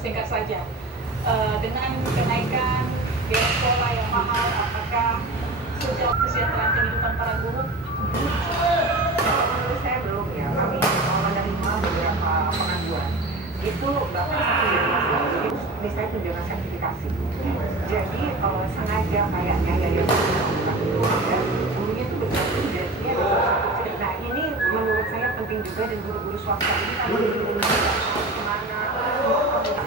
singkat saja. Dengan kenaikan biaya sekolah yang mahal, apakah sejauh kesejahteraan kehidupan para guru? Menurut saya belum ya. Kami menerima beberapa pengaduan. Itu bahkan satu dari masalah. Jadi misalnya tunjangan sertifikasi. Jadi sengaja kayaknya ya yang melakukan itu dan gurunya itu berganti gajinya cukup. Nah ini menurut saya penting juga dan guru-guru swasta ini kalau kemana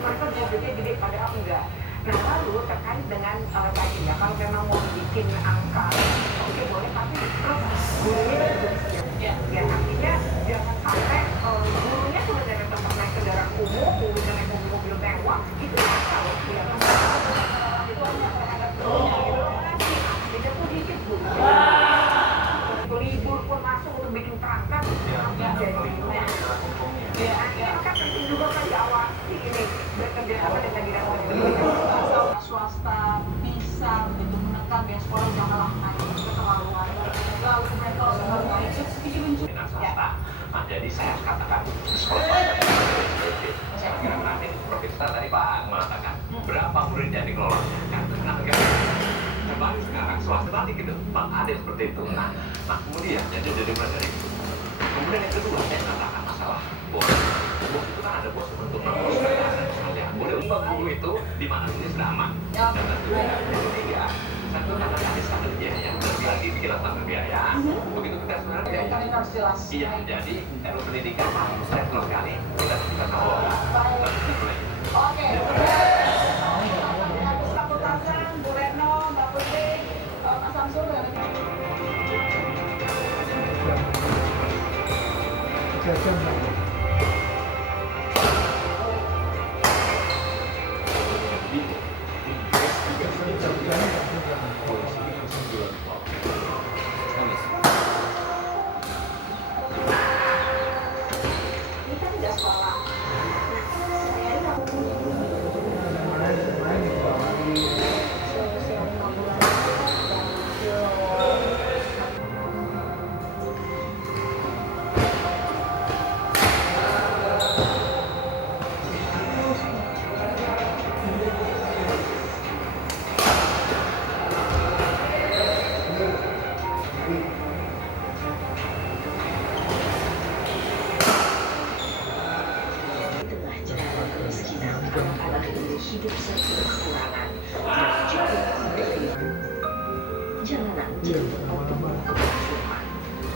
mereka gajinya gede padahal enggak. Nah lalu terkait dengan tadi ya kalau memang mau bikin angka oke boleh tapi terus gurunya juga siap. Ya artinya jangan sampai gurunya sebenarnya tetap naik kendaraan umum, gurunya naik mobil mewah itu apa loh ya itu hanya terhadap gurunya gitu. Beda tuh dikit guru libur pun masuk untuk bikin perangkat jadi ya kan penting juga kan diawasi ini bekerja sama dengan dinas pendidikan Swasta bisa begitu menekan biaya sekolah janganlah naik keterlaluan. Lalu kemudian kalau semua naik dengan swasta. Nah, jadi saya katakan sekolah saya kira nanti Profesor tadi Pak mengatakan berapa murid yang dikelola kan harga kembali sekarang swasta nanti gitu Pak ada seperti itu. Nah kemudian jadi dari itu. Kemudian yang kedua saya katakan masalah bos itu kan ada bos untuk bos misalnya boleh umpah guru itu di mana ini sudah aman dan kedua yang ketiga satu karena ada standar biaya lebih lagi pikiran standar biaya begitu kita sebenarnya biaya harus jelas. iya jadi kalau pendidikan saya terus kali kita tahu Oke. Pak Hasan, Bu Retno, Mbak Putri, Mas Samsul dan ini kan udah sekolah. hidup serba kekurangan dan juga jalanan jadi tempat pembukaan firman.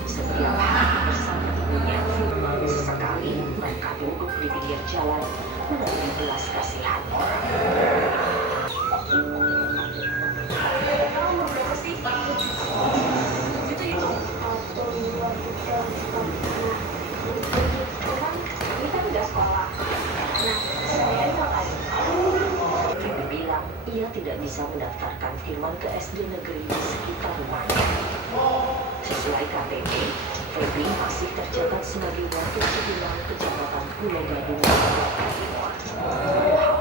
Setiap hari bersama ibunya, sesekali mereka duduk di pinggir jalan menanti belas kasihan orang. Ini kan udah sekolah. Nah, saya Feby bilang ia tidak bisa mendaftarkan Firman ke SD negeri di sekitar rumahnya. Sesuai KTP, Feby masih tercatat sebagai wakil sebelum Kecamatan Pulau Gadung, Kabupaten Timur. Padahal,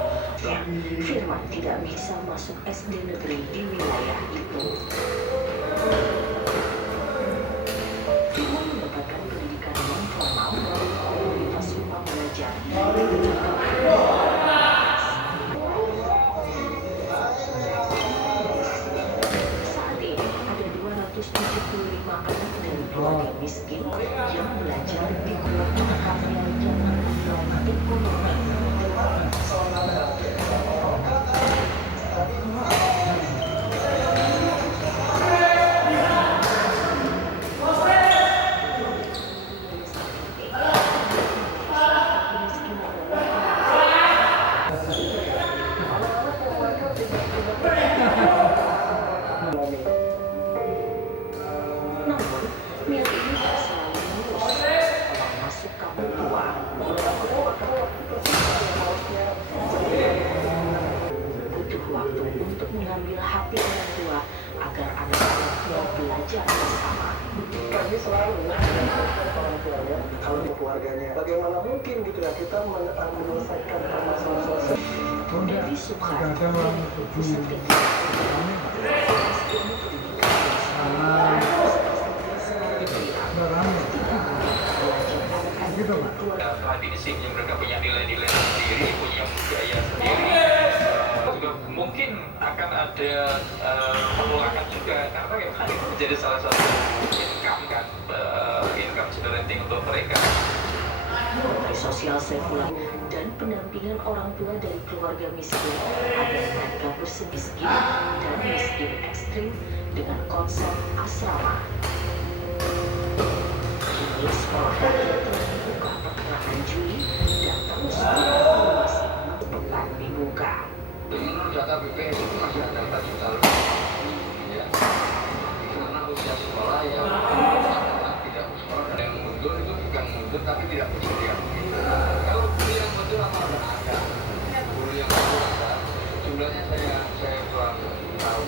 Firman tidak bisa masuk SD negeri di wilayah itu. Firman mendapatkan pendidikan non formal melalui komunitas rumah belajar yang saat ini ada 275 anak dari keluarga miskin yang belajar di kelompok karya Jangan Menolak Ekonomi. Namun, niat ini tak selalu mulus. Orang masuk kampung tua. Butuh waktu untuk mengambil hati orang tua agar anak-anaknya belajar bersama. Kami selalu mengingatkan orang tuanya, kalau di keluarganya, bagaimana mungkin gitu ya kita menyelesaikan permasalahan sosial. Devi Subhari, pusat kegiatan ilmu pendidikan tradisi yang mereka punya nilai-nilai sendiri punya budaya sendiri. Juga mungkin akan ada penolakan juga karena memang itu menjadi salah satu income kan, income generating untuk mereka. Menteri Sosial Saifullah dan pendampingan orang tua dari keluarga miskin agar mereka miskin dan miskin ekstrim dengan konsep asrama. Kini sekolah rakyat telah dibuka pertengahan Juli dan terus dievaluasi pekan dibuka. Menurut data BPS itu masih ada 4 juta lebih, ya. Karena usia sekolah yang tidak sekolah dan yang mundur itu bukan mundur tapi tidak bersedia. Kalau guru yang mundur apa ada? Guru yang mundur ada. Jumlahnya saya kurang tahu.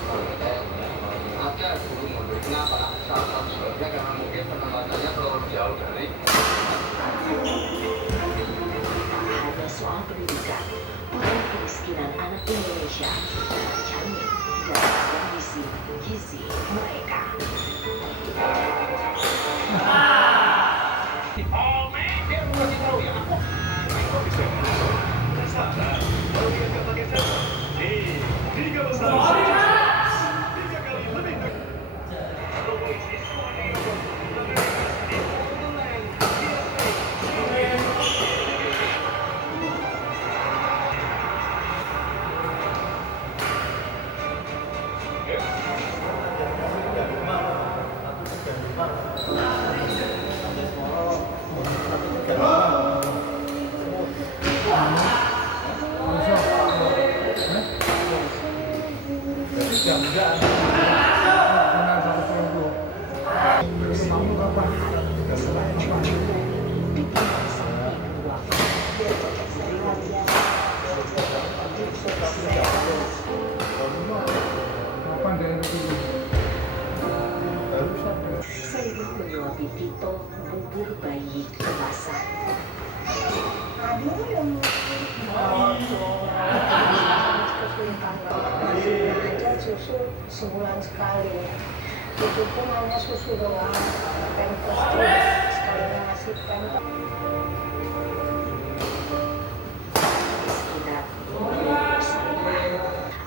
Ada guru mundur. Kenapa? Salah satu sebabnya karena mungkin penempatannya terlalu jauh dari. Tak hanya soal pendidikan, potret kemiskinan anak Indonesia tercermin dari kondisi gizi mereka. Seiring menyuapi Tito bubur bayi kemasan. Aja susu sebulan sekali, itu pun hanya susu doang, pampers sekalinya ngasih pampers. Sekitar 20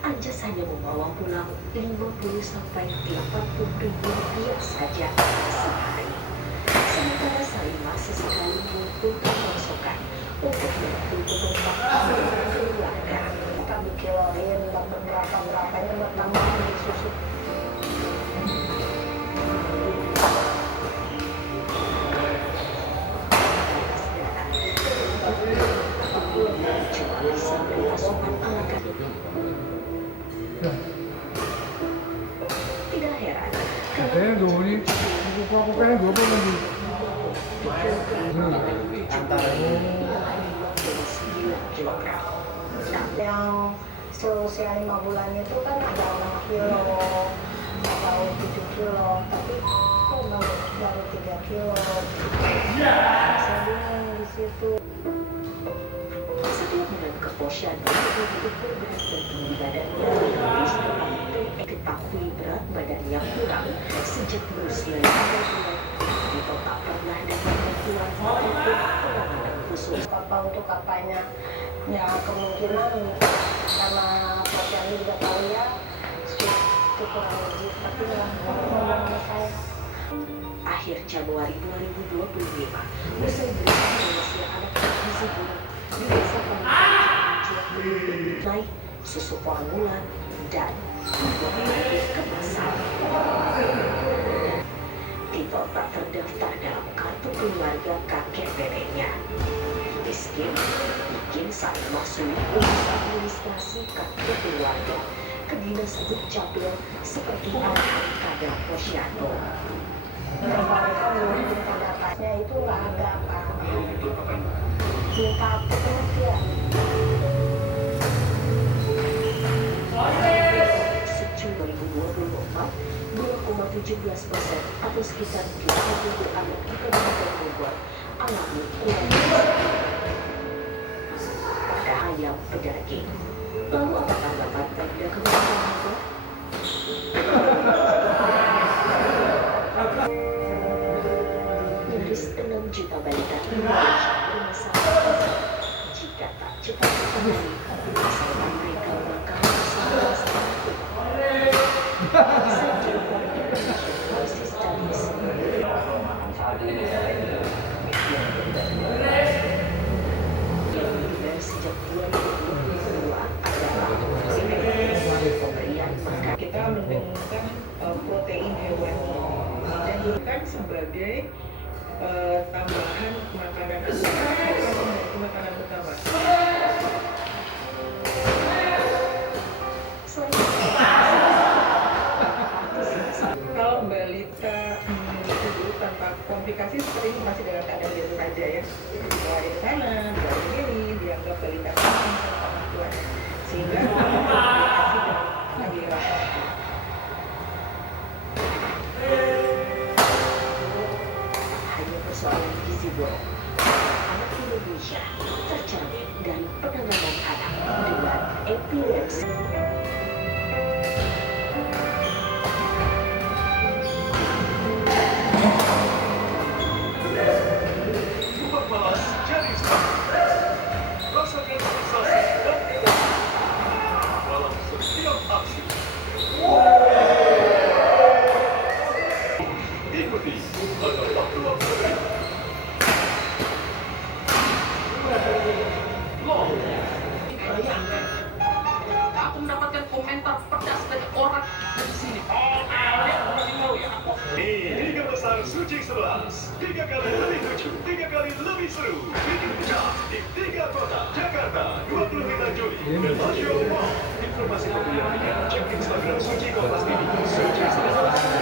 Anjas hanya membawa pulang 50 sampai 80 ribu rupiah saja sehari. Sementara Salimah sesekali mengumpulkan pasokan untuk membantu penumpang dan keluarga. Kita dikiloin dapat berapanya buat tambahan di susu. Cuma bisa beri pasokan anak. Tidak heran Katanya 2 menit, buku kayaknya 20 menit. kilogram. Yang seusia 5 bulan itu kan ada 6 kilo atau 7 kilo, tapi kok baru 3 kilo. Saya bingung di situ. Setiap bulan ke posyandu untuk berat dan tinggi badannya harus diketahui berat badan yang kurang sejak berusia 5 bulan. Itu tak pernah dapat bantuan maupun penanganan khusus. Apa untuk apanya? Ya kemungkinan karena posyandu juga tahu ya itu kurang lebih, tapi nggak ngomong sama saya. Akhir Januari 2025, usai berita Malaysia anak bergizi buruk di desa Pangkalan naik susu formulan dan buah bayi kemasan. Tito tak terdaftar dalam kartu keluarga kakek neneknya. Miskin, bikin saat masuk urus administrasi kartu keluarga ke dinas dukcapil seperti arahan kadang posyandu. Mereka belum minta datanya itu nggak ada Pak. Minta akte kematian. Sejak 2024, 2,17% atau sekitar 20.000 anak di Kabupaten Bogor alami kurang pada ayam pedaging. Lalu apa tanggapan Pemda Kabupaten Bogor? Nyaris 6 juta balita Indonesia bermasalah jika tak cepat kembali, asalkan mereka makanan sama-sama. Sejak Indonesia Crisis Studies. Yang dimulai sejak 2022 adalah pemberian makan. Kita mendengungkan protein hewani dan bukan sebagai tambahan makanan utama, bukan menjadi makanan utama. Kalau balita dulu tanpa komplikasi sering masih dalam keadaan biasa saja ya. Bawa di sana, bawa di sini, dianggap balita sama orang tua. Sehingga komplikasi dan dirawat. Hanya persoalan gizi buruk. Anak Indonesia tercermin dari penanganan anak dengan epilepsi. Buat malas jadi sukses. Rasakan sensasi dan emosi dalam setiap aksi. Ikuti ada waktu-waktu Aku mendapatkan komentar pedas dari orang di sini. Nih, 3 besar Suci 11. 3 kali lebih lucu, 3 kali lebih seru. Bikin pecah di 3 kota. Jakarta, 25 Juli. Bellagio Mall. Informasi lebih lanjut cek Instagram Suci Kompas TV. Suci 11.